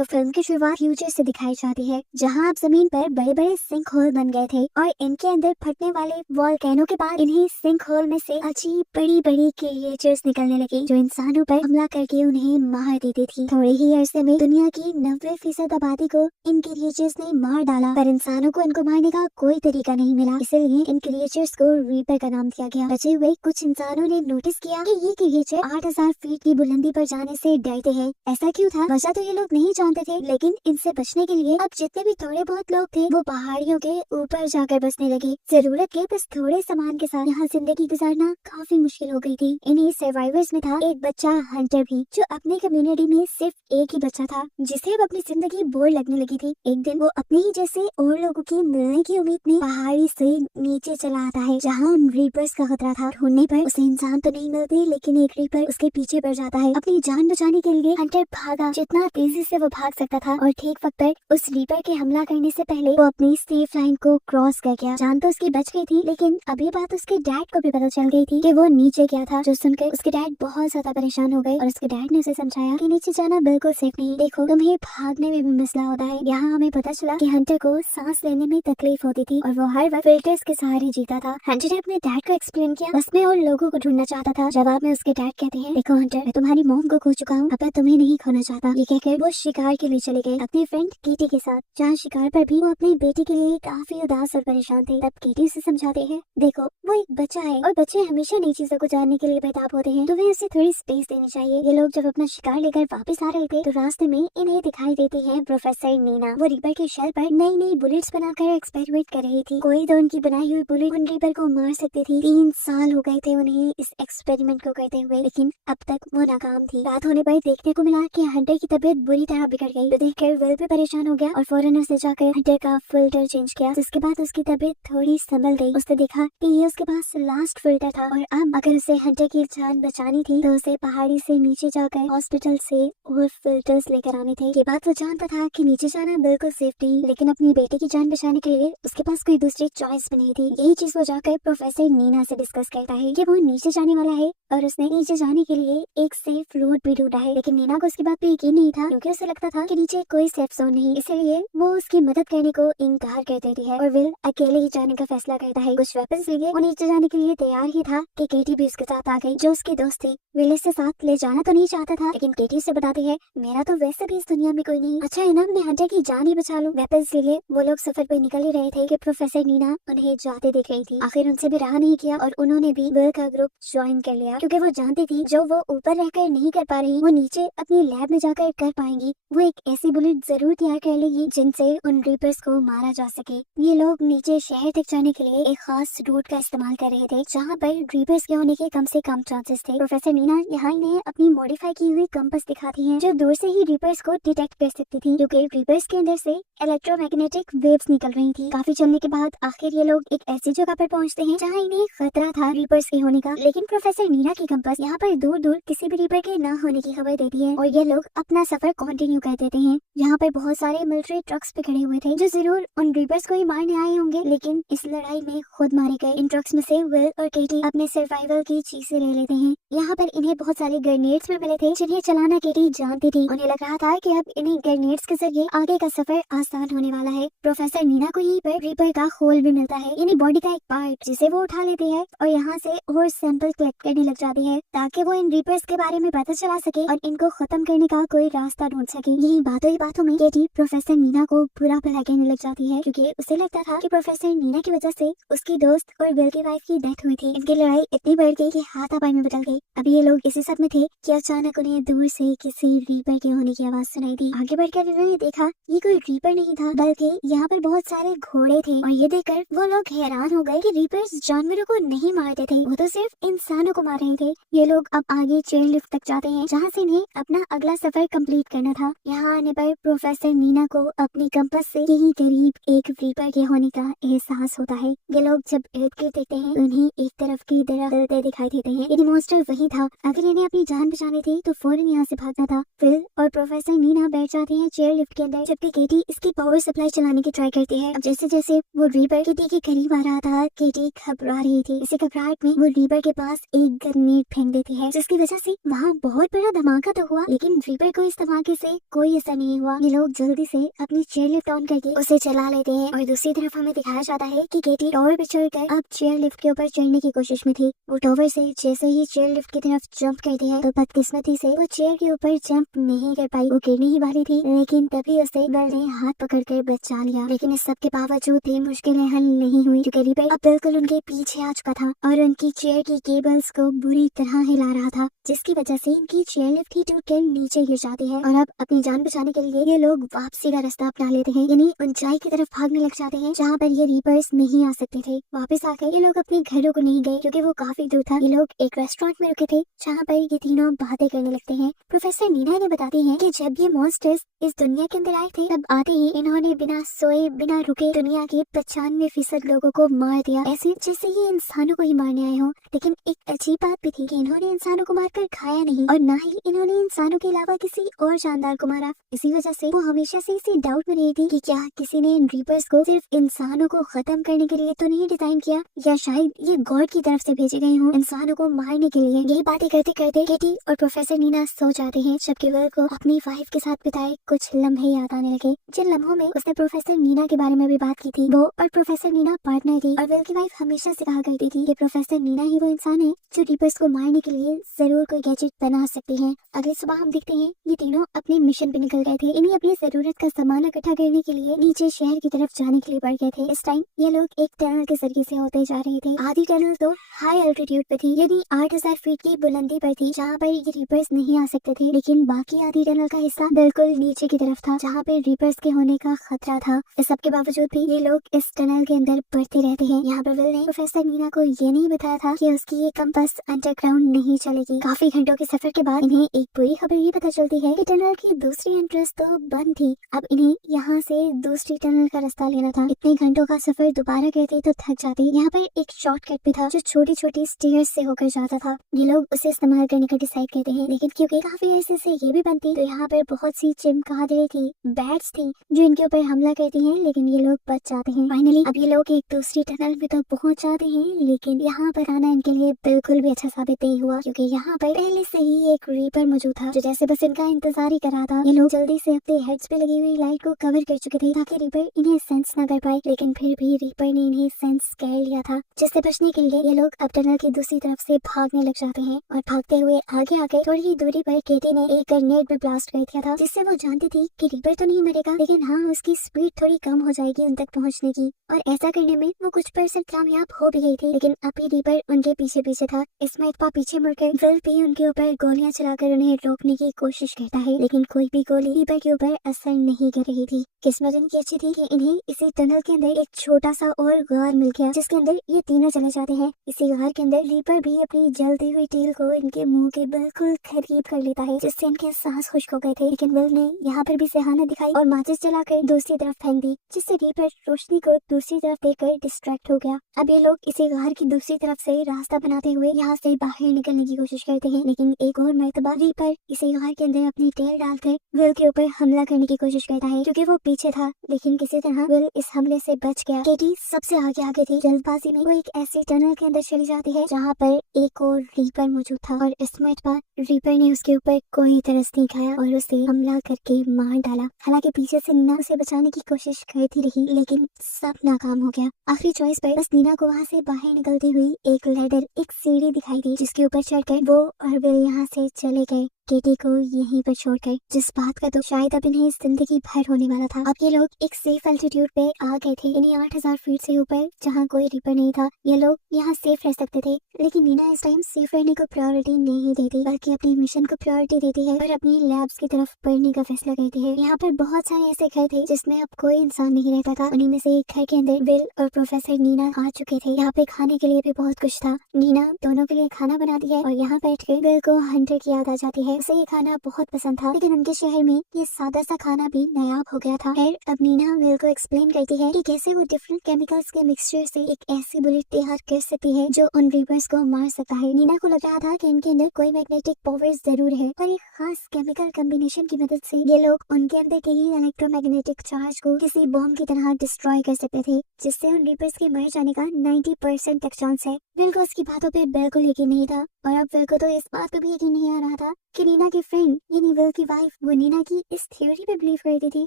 तो फिल्म की शुरुआत फ्यूचर से दिखाई जाती है, जहां अब जमीन पर बड़े बड़े सिंक होल बन गए थे और इनके अंदर फटने वाले वॉल्केनो के बाद इन्हीं सिंक होल में से अजीब बड़ी बड़ी क्रिएचर्स निकलने लगी, जो इंसानों पर हमला करके उन्हें मार देती थी। थोड़े ही अरसे में दुनिया की 90% आबादी को इन क्रिएचर्स ने मार डाला, पर इंसानों को इनको मारने का कोई तरीका नहीं मिला, इसलिए इन क्रिएचर्स को रीपर का नाम दिया गया। बचे हुए कुछ इंसानों ने नोटिस किया कि ये क्रिएचर 8000 फीट की बुलंदी पर जाने से डरते हैं। ऐसा क्यों था? वजह तो ये लोग नहीं जानते थे, लेकिन इनसे बचने के लिए अब जितने भी थोड़े बहुत लोग थे वो पहाड़ियों के ऊपर जाकर बसने लगे। जरूरत के बस थोड़े सामान के साथ यहाँ जिंदगी गुजारना काफी मुश्किल हो गई थी। इन्हीं सर्वाइवर्स में था एक बच्चा हंटर भी, जो अपने कम्युनिटी में सिर्फ एक ही बच्चा था जिसे अब अपनी जिंदगी बोर लगने लगी थी। एक दिन वो अपने ही जैसे और लोगों की मिलने की उम्मीद में पहाड़ी से नीचे चला आता है, जहाँ उन रीपर्स का खतरा था। ढूंढने पर उसे इंसान तो नहीं मिलते, लेकिन एक रीपर उसके पीछे पड़ जाता है। अपनी जान बचाने के लिए हंटर भागा जितना तेजी से वो भाग सकता था, और ठीक वक्त पर उस रीपर के हमला करने से पहले वो अपनी सेफ लाइन को क्रॉस कर गया। जान तो उसकी बच गई थी, लेकिन अब ये बात उसके डैड को भी पता चल गई थी कि वो नीचे गया था, जो सुनकर उसके डैड बहुत ज्यादा परेशान हो गए और उसके डैड ने उसे समझाया कि नीचे जाना बिल्कुल सेफ नहीं। देखो, तुम्हें भागने में भी मसला होता है। यहाँ हमें पता चला कि हंटर को सांस लेने में तकलीफ होती थी और वो हर वक्त फिल्टर्स के सहारे जीता था। हंटर ने अपने डैड को एक्सप्लेन किया, बस में और लोगों को ढूंढना चाहता था। जवाब में उसके डैड कहते हैं, देखो हंटर, मैं तुम्हारी मॉम को खो चुका हूँ, अब मैं तुम्हें नहीं खोना चाहता। ये कहकर वो शिकार के लिए चले गए अपनी फ्रेंड केटी के साथ, जहाँ शिकार पर भी वो अपनी बेटी के लिए काफी उदास और परेशान थे। तब केटी उसे समझाते हैं, देखो वो एक बच्चा है और बच्चे हमेशा नई चीजों को जानने के लिए बेताब होते हैं, तुम्हें उसे थोड़ी स्पेस देनी चाहिए। ये लोग जब अपना शिकार लेकर वापस आ रहे थे तो रास्ते में इन्हें दिखाई देती है प्रोफेसर नीना। वो रीपर के शेल पर नई नई बुलेट्स बनाकर एक्सपेरिमेंट कर रही थी। कोई तो उनकी बनाई हुई बुलेट उन रीपर को मार सकती थी। 3 साल हो गए थे उन्हें इस एक्सपेरिमेंट को करते हुए, लेकिन अब तक वो नाकाम थी। रात होने पर देखने को मिला कि हंटर की तबीयत बुरी तरह बिगड़ गई, तो देखकर विल भी परेशान हो गया और फौरन उसने जाकर हंटर का फिल्टर चेंज किया। उसके बाद उसकी तबीयत थोड़ी संभल गई। उसने देखा कि ये उसके पास लास्ट फिल्टर था और अब अगर उसे हंटर की जान बचानी थी तो उसे पहाड़ी से नीचे जाकर हॉस्पिटल से और फिल्टर्स लेकर आने थे। ये बात वो जानता था कि नीचे जाना बिल्कुल सेफ नहीं, लेकिन अपनी बेटी की जान बचाने के लिए उसके पास कोई दूसरी चॉइस भी नहीं थी। यही चीज वो जाकर प्रोफेसर नीना से डिस्कस करता है कि वो नीचे जाने वाला है और उसने नीचे जाने के लिए एक सेफ रूट भी ढूंढा है। लेकिन नीना को उसकी बात पे यकीन नहीं था, क्योंकि उसे लगता था कि नीचे कोई सेफ जोन नहीं, इसलिए वो उसकी मदद करने को इनकार कर देती है और विल अकेले ही जाने का फैसला करता है। कुछ वेपन्स लिए वो नीचे जाने के लिए तैयार ही था कि केटी भी उसके साथ आ गई, जो उसकी दोस्त थी। विल इसे साथ ले जाना तो नहीं चाहता था, लेकिन केटी उसे बताती है, मेरा तो वैसे भी इस दुनिया में कोई नहीं, अच्छा है ना मैं हंटर की जान ही बचा लूं। वेपन्स लिए वो लोग सफर पे निकल ही रहे थे कि प्रोफेसर नीना उन्हें जाते देख रही थी। आखिर उनसे भी रहा नहीं किया और उन्होंने भी विल का ग्रुप ज्वाइन कर लिया, क्योंकि वो जानती थी जो वो ऊपर रहकर नहीं कर पा रही वो नीचे अपनी लैब में जाकर कर पाएंगी। वो एक ऐसी बुलेट जरूर तैयार कर लेगी जिनसे उन रीपर्स को मारा जा सके। ये लोग नीचे शहर तक जाने के लिए एक खास रूट का इस्तेमाल कर रहे थे, जहाँ पर रीपर्स के होने के कम से कम चांसेस थे। प्रोफेसर नीना यहाँ इन्हें अपनी मॉडिफाई की हुई कंपास दिखाती है, जो दूर से ही रीपर्स को डिटेक्ट कर सकती थी, क्योंकि रीपर्स के अंदर से इलेक्ट्रोमैग्नेटिक वेव्स निकल रही थी। काफी चलने के बाद आखिर ये लोग एक ऐसी जगह पर पहुँचते हैं जहाँ इन्हें खतरा था रीपर्स के होने का, लेकिन प्रोफेसर नीना की कंपास यहाँ पर दूर दूर किसी भी रीपर के न होने की खबर देती है और ये लोग अपना सफर कंटिन्यू कर देते हैं। यहाँ पर बहुत सारे मिलिट्री ट्रक्स पे खड़े हुए थे, जो जरूर उन रीपर्स को ही मारने आए होंगे, लेकिन इस लड़ाई में खुद मारे गए। इन ट्रक्स में से विल और केटी अपने सर्वाइवल की चीजें ले लेते हैं। यहाँ पर इन्हें बहुत सारे ग्रेनेड्स भी मिले थे, जिन्हें चलाना केटी जानती थी। उन्हें लग रहा था कि अब इन्हें ग्रेनेड्स के जरिए आगे का सफर आसान होने वाला है। प्रोफेसर नीना को यहीं पर रीपर का खोल भी मिलता है, यानी बॉडी का एक पार्ट, जिसे वो उठा लेती है और यहाँ से और सैंपल कलेक्ट करने लग जाती है, ताकि वो इन रीपर्स के बारे में पता चला सके और इनको खत्म करने का कोई रास्ता ढूंढ सके। यही बातों ही बातों में केटी प्रोफेसर नीना को बुरा भला कहने लग जाती है, क्योंकि उसे लगता था कि प्रोफेसर नीना की वजह से उसकी दोस्त और विल की वाइफ की डेथ हुई थी। इनकी लड़ाई इतनी बढ़ गई कि हाथापाई में बदल गई। अभी ये लोग इसी सब में थे कि अचानक उन्हें दूर से किसी रीपर के होने की आवाज सुनाई दी। आगे बढ़कर उन्होंने देखा ये कोई रीपर नहीं था, बल्कि यहाँ पर बहुत सारे घोड़े थे, और ये देखकर वो लोग हैरान हो गए कि रीपर्स जानवरों को नहीं मारते थे, वो तो सिर्फ इंसानों को मार रहे थे। ये लोग अब आगे चेन लिफ्ट तक जाते हैं, जहाँ से इन्हें अपना अगला सफर कंप्लीट करना था। यहाँ आने पर प्रोफेसर नीना को अपनी कंपास से यही करीब एक रीपर के होने का एहसास होता है। ये लोग जब इर्द गिर्द देखते हैं उन्हें एक तरफ की दरख्त दिखाई देते हैं, ये मॉन्स्टर वही था। अगर इन्हें अपनी जान बचानी थी तो फौरन यहाँ से भागना था। फिल और प्रोफेसर नीना बैठ जाते हैं चेयर लिफ्ट के अंदर, जबकि केटी इसकी पावर सप्लाई चलाने की ट्राई करती है। अब जैसे जैसे वो रीपर केटी के करीब आ रहा था, केटी घबरा रही थी। इसी घबराहट में वो रीपर के पास एक ग्रेनेड फेंक देती है, जिसकी वजह से वहाँ बहुत बड़ा धमाका तो हुआ, लेकिन रीपर को इस धमाके से कोई असर नहीं हुआ। ये लोग जल्दी से अपनी चेयर लिफ्ट ऑन करके उसे चला लेते हैं और दूसरी तरफ हमें दिखाया जाता है कि केटी टावर पर चढ़कर अब चेयर लिफ्ट के ऊपर चढ़ने की कोशिश में थी। वो टावर से जैसे ही चेयर लिफ्ट की तरफ जंप करती है तो बदकिस्मती से वो चेयर के ऊपर जंप नहीं कर पाई। वो गिरने ही वाली थी, लेकिन तभी उसे बेल ने हाथ पकड़कर बचा लिया। लेकिन इस सब के बावजूद भी मुश्किलें हल नहीं हुई क्योंकि रिपर अब बिल्कुल उनके पीछे आ चुका था और उनकी चेयर की केबल्स को बुरी तरह हिला रहा था, जिसकी वजह से इनकी चेयर लिफ्ट ही टूटकर नीचे गिर जाती है। और अब अपनी जान बचाने के लिए ये लोग वापसी का रास्ता अपना लेते हैं, यानी ऊंचाई की तरफ भागने लग जाते हैं जहाँ पर ये रीपर्स नहीं आ सकते थे। वापस आकर ये लोग अपने घरों को नहीं गए क्योंकि वो काफी दूर था। ये लोग एक रेस्टोरेंट में रुके थे जहाँ पर ये तीनों बातें करने लगते हैं। प्रोफेसर नीना ने बताती है कि जब ये मॉन्स्टर्स इस दुनिया के अंदर आए थे तब आते ही इन्होंने बिना सोए बिना रुके दुनिया के 95% लोगों को मार दिया, ऐसे जैसे ये इंसानों को ही मारने आए हों। लेकिन एक अजीब बात भी थी कि इन्होंने इंसानों को मारकर खाया नहीं और ना ही इन्होंने इंसानों के अलावा किसी और जानदार को मारा। इसी वजह से वो हमेशा से इसी डाउट में रही थी कि क्या किसी ने इन रीपर्स को सिर्फ इंसानों को खत्म करने के लिए तो नहीं डिजाइन किया, या शायद ये गॉड की तरफ से भेजे गए हों इंसानों को मारने के लिए। यही बातें करते करते केटी और प्रोफेसर नीना सो जाते हैं, जबकि विल को अपनी वाइफ के साथ बिताए कुछ लम्हे याद आने लगे, जिन लम्हों में उसने प्रोफेसर नीना के बारे में भी बात की थी। वो और प्रोफेसर नीना पार्टनर थी और विल की वाइफ हमेशा से कहा करती थी कि प्रोफेसर नीना ही वो इंसान है जो रीपर्स को मारने के लिए जरूर कोई गैजेट बना सकती है। अगली सुबह हम देखते हैं ये तीनों अपने मिशन पे निकल गए थे। इन्हें अपनी जरूरत का सामान इकट्ठा करने के लिए नीचे शहर की तरफ जाने के लिए बढ़ गए थे। इस टाइम ये लोग एक टनल के जरिए से होते जा रहे थे। आधी टनल तो हाई अल्टीट्यूड पे थी, यानी 8000 फीट की बुलंदी पर थी, जहाँ पर ये रीपर्स नहीं आ सकते थे। लेकिन बाकी आधी टनल का हिस्सा बिल्कुल नीचे की तरफ था, जहाँ पे रीपर्स के होने का खतरा था। इस सब के बावजूद भी ये लोग इस टनल के अंदर बढ़ते रहते हैं। यहाँ पर विल ने प्रोफेसर नीना को ये नहीं बताया था कि उसकी ये कंपास अंडरग्राउंड नहीं चलेगी। काफी घंटों के सफर के बाद इन्हें एक बुरी खबर ये पता चलती है कि टनल की दूसरी एंट्रेंस तो बंद थी। अब इन्हें यहाँ से दूसरी टनल का रास्ता लेना था। इतने घंटों का सफर दोबारा करते तो थक जाते। यहाँ पर एक शॉर्टकट भी था जो छोटी छोटी स्टेयर्स से होकर जाता था। ये लोग उसे इस्तेमाल करने का डिसाइड करते हैं, लेकिन क्योंकि काफी ऐसे से ये भी बनती तो यहाँ पर बहुत सी चिमगादड़ें थी, बैट्स थी जो इनके ऊपर हमला करती हैं, लेकिन ये लोग बच जाते हैं। फाइनली अब ये लोग एक दूसरी टनल में तो पहुंच जाते हैं, लेकिन यहाँ पर आना इनके लिए बिल्कुल भी अच्छा साबित नहीं हुआ क्योंकि यहाँ पर पहले से ही एक रीपर मौजूद था जो जैसे बस इनका इंतजार ही कर रहा था। ये लोग जल्दी से अपने हेड्स पे लगी हुई लाइट को कवर कर चुके थे ताकि रीपर इन्हें सेंस न कर पाए, लेकिन फिर भी रीपर ने इन्हें सेंस कर लिया था, जिससे बचने के लिए ये लोग अब टनल की दूसरी तरफ से भागने लग जाते हैं। और भागते हुए आगे आकर थोड़ी ही दूरी पर केटी ने एक ग्रेनेड भी ब्लास्ट कर दिया था, जिससे वो जानती थी कि रीपर तो नहीं मरेगा, लेकिन हाँ उसकी स्पीड थोड़ी कम हो जाएगी उन तक पहुँचने की। और ऐसा करने में वो कुछ % कामयाब हो भी गई थी, लेकिन अभी रीपर उनके पीछे पीछे था। इसमें एक बार पीछे मुड़कर विल भी उनके ऊपर गोलियां चलाकर उन्हें रोकने की कोशिश करता है, लेकिन कोई भी गोली रीपर के ऊपर असर नहीं कर रही थी। किस्मत इनकी अच्छी थी कि इन्हें इसी टनल के अंदर एक छोटा सा और गार मिल गया, जिसके अंदर ये तीनों चले जाते हैं। इसी गार के अंदर रीपर भी अपनी जलती हुई टेल को इनके मुंह के बिल्कुल करीब कर लेता है, जिससे इनके सांस खुश्क हो गए थे। लेकिन विल ने यहाँ पर भी सहाना दिखाई और माचिस जलाकर दूसरी तरफ फेंक दी, जिससे रीपर रोशनी को दूसरी तरफ देखकर डिस्ट्रैक्ट हो गया। अब ये लोग इसी गार की दूसरी तरफ से रास्ता बनाते हुए यहाँ से बाहर निकलने की कोशिश करते हैं, लेकिन एक और मर्तबा रीपर इसी गार के अंदर अपनी टेल डालकर विल के ऊपर हमला करने की कोशिश करता है क्योंकि वो पीछे था, लेकिन किसी तरह विल इस हमले से बच गया। केटी सबसे आगे थी। जल्दबाजी में वो एक ऐसी टनल के अंदर चली जाती है जहाँ पर एक और रीपर मौजूद था और इस मर्तबा रीपर ने उसके ऊपर कोई तरस नहीं खाया और उसे हमला करके मार डाला। हालांकि पीछे से नीना उसे बचाने की कोशिश करती रही, लेकिन सब नाकाम हो गया। आखिरी चॉइस पर बस नीना को वहाँ से बाहर निकलती हुई एक लैडर, एक सीढ़ी दिखाई दी, जिसके ऊपर चढ़कर वो और विल यहाँ से चले गए, केटी को यहीं पर छोड़कर, जिस बात का तो शायद अब इन्हें जिंदगी भर होने वाला था। अब ये लोग एक सेफ एल्टीट्यूड पे आ गए थे, इन्हें 8000 फीट से ऊपर, जहाँ कोई रीपर नहीं था। ये लोग यहाँ सेफ रह सकते थे, लेकिन नीना इस टाइम सेफ रहने को प्रायोरिटी नहीं देती, बल्कि अपनी मिशन को प्रायोरिटी देती है और अपनी लैब्स की तरफ बढ़ने का फैसला करती है। यहाँ पर बहुत सारे ऐसे घर थे जिसमें अब कोई इंसान नहीं रहता था। उन्हीं में से एक घर के अंदर विल और प्रोफेसर नीना आ चुके थे। यहाँ पे खाने के लिए भी बहुत कुछ था। नीना दोनों के लिए खाना बनाती है और यहाँ बैठ कर विल को हंटर की याद आ जाती है। उसे ये खाना बहुत पसंद था, लेकिन उनके शहर में ये सादा सा खाना भी नायाब हो गया था। फिर अब नीना विल को एक्सप्लेन करती है कि कैसे वो डिफरेंट केमिकल्स के मिक्सचर से एक ऐसी बुलेट तैयार कर सकती है जो उन रीपर्स को मार सकता है। नीना को लग रहा था कि इनके अंदर कोई मैग्नेटिक पावर जरूर है और एक खास केमिकल कॉम्बिनेशन की मदद से ये लोग उनके अंदर के ही इलेक्ट्रोमैग्नेटिक चार्ज को किसी बॉम्ब की तरह डिस्ट्रॉय कर सकते थे, जिससे उन रीपर्स के मर जाने का 90% तक चांस है। विल को उसकी बातों पे बिल्कुल यकीन नहीं था और अब विल को तो इस बात पे भी यकीन नहीं आ रहा था कि नीना की फ्रेंड यानी विल की वाइफ वो नीना की इस थ्योरी पे बिलीव करती थी।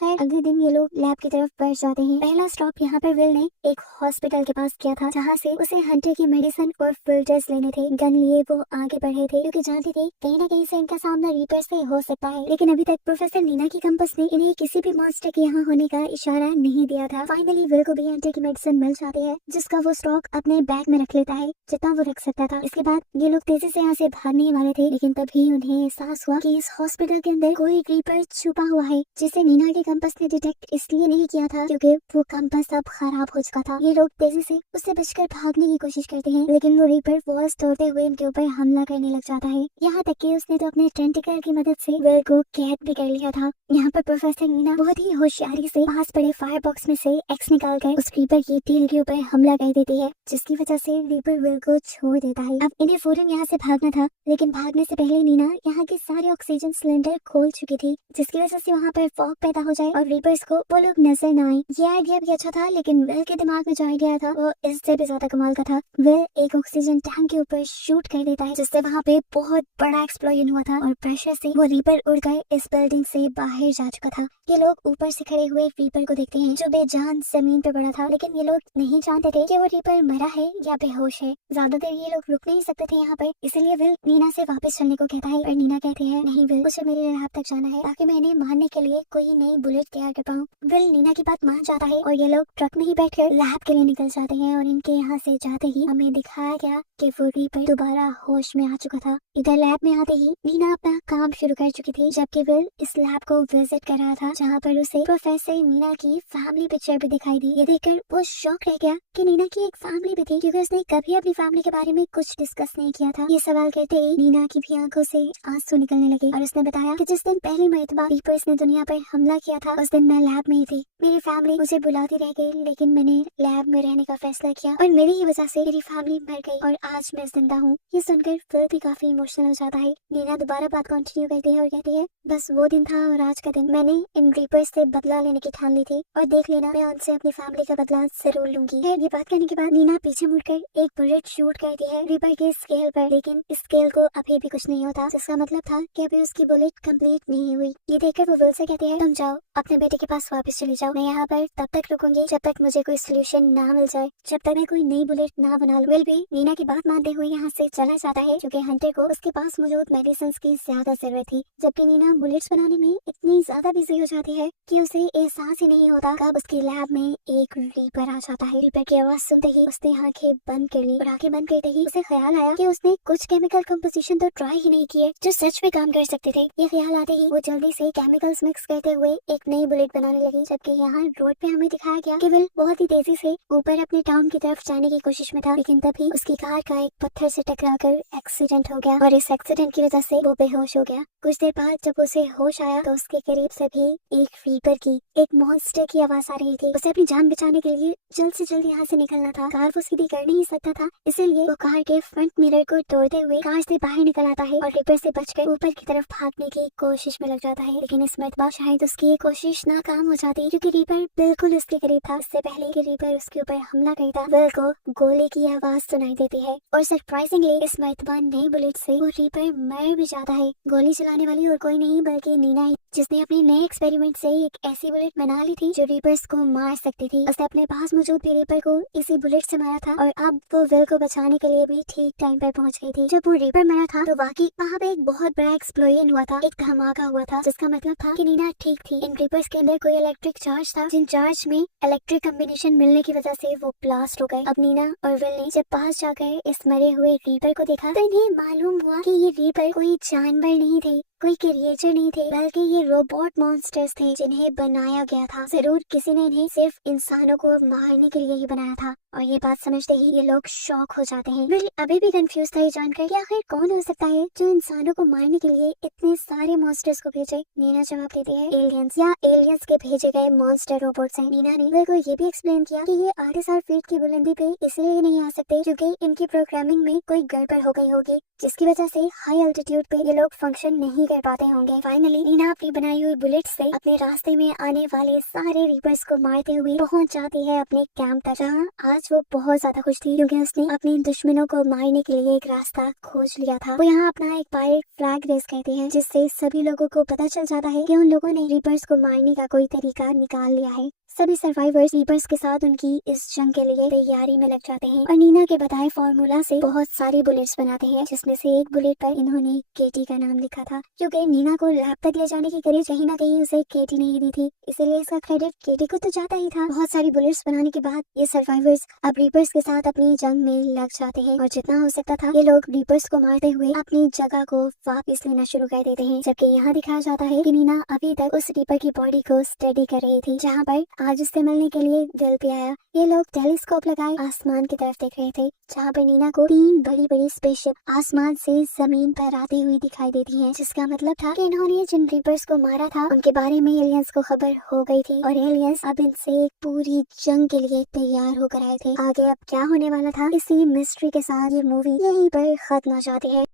खैर अगले दिन ये लोग लैब की तरफ बढ़ जाते हैं। पहला स्टॉप यहाँ पर विल ने एक हॉस्पिटल के पास किया था, जहाँ से उसे हंटर की मेडिसिन और फिल्टर्स लेने थे। गन लिए वो आगे बढ़े थे क्योंकि जानते थे कहीं ना कहीं से इनका सामना रीपर से हो सकता है। लेकिन अभी तक प्रोफेसर नीना की कंपस ने इन्हें किसी भी मॉन्स्टर के यहाँ होने का इशारा नहीं दिया था। फाइनली विल को भी हंटर की मेडिसिन मिल जाती है, जिसका वो स्टॉक अपने बैग में रख लेता है जितना वो रख सकता था। इसके बाद ये लोग तेजी से यहाँ से भागने वाले थे, लेकिन तभी उन्हें एहसास हुआ कि इस हॉस्पिटल के अंदर कोई रीपर छुपा हुआ है, जिसे नीना के कंपस ने डिटेक्ट इसलिए नहीं किया था क्योंकि वो कंपस अब खराब हो चुका था। ये लोग तेजी से उससे बचकर भागने की कोशिश करते हैं, लेकिन वो रीपर वॉल्स तोड़ते हुए इनके ऊपर हमला करने लग जाता है। यहाँ तक कि उसने तो अपने टेंटिकल की मदद से विल को कैद भी कर लिया था। यहाँ पर प्रोफेसर नीना बहुत ही होशियारी से पास पड़े फायर बॉक्स में से एक्स निकाल कर उस रीपर की टेल के ऊपर हमला कर देती है, जिसकी वजह से रीपर विल को छोड़ देता है। अब इन्हें फौरन यहाँ से भागना था, लेकिन भागने से पहले नीना यहाँ के सारे ऑक्सीजन सिलेंडर खोल चुकी थी, जिसकी वजह से वहाँ पर फॉग पैदा हो जाए और रीपर्स को वो लोग नजर न आए। ये आइडिया भी अच्छा था, लेकिन विल के दिमाग में जो आइडिया था वो इससे भी ज्यादा कमाल का था। विल एक ऑक्सीजन टैंक के ऊपर शूट कर देता है, जिससे वहाँ पे बहुत बड़ा एक्सप्लोजन हुआ था और प्रेशर से वो रीपर उड़कर इस बिल्डिंग से बाहर जा चुका था। ये लोग ऊपर से खड़े हुए रीपर को देखते हैं जो बेजान जमीन पे पड़ा था, लेकिन ये लोग नहीं जानते थे कि वो रीपर मरा है या बेहोश है। ज्यादा देर ये लोग रुक नहीं सकते थे यहाँ पर, इसलिए विल नीना से वापस चलने को कहता है, पर नीना कहती है नहीं विल, मुझे मेरे लैब तक जाना है ताकि मैं इन्हें मारने के लिए कोई नई बुलेट तैयार कर पाऊँ। विल नीना की बात मान जाता है और ये लोग ट्रक में ही बैठकर लैब के लिए निकल जाते हैं। और इनके यहाँ से जाते ही हमें दिखाया गया कि वो रीपर दोबारा होश में आ चुका था। इधर लैब में आते ही नीना अपना काम शुरू कर चुकी थी, जबकि विल इस लैब को विजिट कर रहा था, जहाँ पर उसे प्रोफेसर नीना की फैमिली पिक्चर भी दिखाई दी। ये देखकर वो शॉक रह गया कि नीना की एक फैमिली भी थी, क्योंकि उसने कभी अपनी फैमिली के बारे में कुछ डिस्कस नहीं किया था। ये सवाल करते ही नीना की भी आंखों से आंसू निकलने लगे और उसने बताया कि जिस दिन पहली मर्तबा रीपर्स ने दुनिया पर हमला किया था, उस दिन मैं लैब में ही थी। मेरी फैमिली मुझे बुलाती रह गई, लेकिन मैंने लैब में रहने का फैसला किया और मेरी ही वजह से मेरी फैमिली मर गई और आज मैं जिंदा हूँ। ये सुनकर फिर भी काफी इमोशनल हो जाता है। नीना दोबारा बात कंटिन्यू करती है और कहती है बस वो दिन था और आज का दिन मैंने इन रीपर्स से बदला लेने की ठान ली थी, और देख लेना मैं उनसे अपनी फैमिली का बदला जरूर लूंगी। ये बात करने के बाद नीना पीछे मुड़कर एक बुलेट शूट करती है रीपर के स्केल पर, लेकिन इस स्केल को अभी भी कुछ नहीं होता, जिसका मतलब था कि अभी उसकी बुलेट कंप्लीट नहीं हुई। ये देखकर वो विल से कहती है तुम जाओ अपने बेटे के पास वापस चले जाओ, मैं यहाँ पर तब तक रुकूंगी जब तक मुझे कोई सोल्यूशन ना मिल जाए, जब तक मैं कोई नई बुलेट ना बना लूं। विल भी नीना की बात मानते हुए यहाँ से चला जाता है, क्योंकि हंटर को उसके पास मौजूद मेडिसिन की ज्यादा जरूरत थी, जबकि नीना बुलेट्स बनाने में इतनी ज्यादा बिजी हो जाती है कि उसे एहसास ही नहीं होता कब उसकी लैब में एक रीपर आ जाता है। रीपर की आवाज सुनते ही उसने आंखें बंद कर ली और आंखें बंद करते ही उसे ख्याल आया कि उसने कुछ केमिकल कंपोजिशन तो ट्राई ही नहीं किए जो सच में काम कर सकते थे। ये ख्याल आते ही वो जल्दी से केमिकल्स मिक्स करते हुए एक नई बुलेट बनाने लगी, जबकि यहाँ रोड पे हमें दिखाया गया कि विल बहुत ही तेजी से ऊपर अपने टाउन की तरफ जाने की कोशिश में था, लेकिन तभी उसकी कार का एक पत्थर से टकराकर एक्सीडेंट हो गया और इस एक्सीडेंट की वजह से वो बेहोश हो गया। कुछ देर बाद जब उसे होश आया तो उसके करीब से भी एक रीपर की, एक मॉन्स्टर की आवाज आ रही थी। उसे अपनी जान बचाने के लिए जल्द से जल्द यहाँ से निकलना था। कार वो सीधी कर नहीं सकता था, इसीलिए वो कार के फ्रंट मिरर को तोड़ते हुए कार से बाहर निकल आता है और रीपर से बचकर ऊपर की तरफ भागने की कोशिश में लग जाता है। लेकिन इस मर्तबा शायद उसकी ये कोशिश नाकाम हो जाती, क्योंकि रीपर बिल्कुल उसके करीब था। इससे पहले कि रीपर उसके ऊपर हमला करता, विल को गोले की आवाज सुनाई देती है और सरप्राइजिंगली इस मर्तबा नई बुलेट से वो रीपर मर भी जाता है। गोली चलाने वाली और कोई नहीं बल्कि नीना ही, जिसने अपने नए एक्सपेरिमेंट से एक ऐसी बुलेट बना ली थी जो रीपर्स को मार सकती थी। उसने अपने पास मौजूद भी रीपर को इसी बुलेट से मारा था और अब वो विल को बचाने के लिए भी ठीक टाइम पर पहुंच गई थी। जब वो रीपर मरा था तो वाकई वहाँ पे एक बहुत बड़ा एक्सप्लोजन हुआ था, एक धमाका हुआ था, जिसका मतलब था कि नीना ठीक थी। इन रीपर्स के अंदर कोई इलेक्ट्रिक चार्ज था, जिन चार्ज में इलेक्ट्रिक कॉम्बिनेशन मिलने की वजह से वो ब्लास्ट हो गए। अब नीना और विल ने जब पास जाकर इस मरे हुए रीपर को देखा तो इन्हें मालूम हुआ कि ये रीपर कोई जानवर नहीं थे, कोई क्रिएचर नहीं थे, बल्कि ये रोबोट मॉन्स्टर्स थे जिन्हें बनाया गया था। जरूर किसी ने इन्हें सिर्फ इंसानों को मारने के लिए ही बनाया था। और ये बात समझते ही ये लोग शॉक हो जाते हैं। विल अभी भी कंफ्यूज था ये जानकर कि आखिर कौन हो सकता है जो इंसानों को मारने के लिए इतने सारे मॉन्स्टर्स को भेजे। नीना जवाब देती है एलियंस, या एलियंस के भेजे गए मॉन्स्टर रोबोट्स हैं। नीना ने विल को ये भी एक्सप्लेन किया कि ये 8,000 फीट की बुलंदी पे इसलिए नहीं आ सकते क्योंकि इनकी प्रोग्रामिंग में कोई गड़बड़ हो गई होगी, जिसकी वजह से हाई अल्टीट्यूड पे ये लोग फंक्शन नहीं कर पाते होंगे। फाइनली नीना अपनी बनाई हुई बुलेट से अपने रास्ते में आने वाले सारे रीपर्स को मारते हुए पहुंच जाती है अपने कैंप तक, जहाँ आज आज वो बहुत ज्यादा खुश थी क्योंकि उसने अपने दुश्मनों को मारने के लिए एक रास्ता खोज लिया था। वो यहाँ अपना एक पायरेट फ्लैग रेस करते हैं जिससे सभी लोगों को पता चल जाता है कि उन लोगों ने रीपर्स को मारने का कोई तरीका निकाल लिया है। सभी सर्वाइवर्स रीपर्स के साथ उनकी इस जंग के लिए तैयारी में लग जाते हैं और नीना के बताए फॉर्मूला से बहुत सारे बुलेट्स बनाते हैं, जिसमें से एक बुलेट पर इन्होंने केटी का नाम लिखा था क्योंकि नीना को लैब तक ले जाने की करीब कहीं ना कहीं उसे केटी नहीं दी थी, इसीलिए इसका क्रेडिट केटी को तो जाता ही था। बहुत सारी बुलेट्स बनाने के बाद ये सर्वाइवर्स अब रीपर्स के साथ अपनी जंग में लग जाते हैं और जितना हो सकता था ये लोग रीपर्स को मारते हुए अपनी जगह को वापस लेना शुरू कर देते हैं। जबकि यहाँ दिखाया जाता है कि नीना अभी तक उस रीपर की बॉडी को स्टडी कर रही थी जहाँ पर आज उससे मिलने के लिए दिल पे आया। ये लोग टेलीस्कोप लगाए आसमान की तरफ देख रहे थे जहाँ पर नीना को 3 बड़ी बड़ी स्पेसशिप आसमान से जमीन पर आती हुई दिखाई देती हैं, जिसका मतलब था कि इन्होंने जिन रीपर्स को मारा था उनके बारे में एलियंस को खबर हो गई थी और एलियंस अब इनसे पूरी जंग के लिए तैयार होकर आए थे। आगे अब क्या होने वाला था इसी मिस्ट्री के साथ ये मूवी यहीं पर खत्म हो जाती है।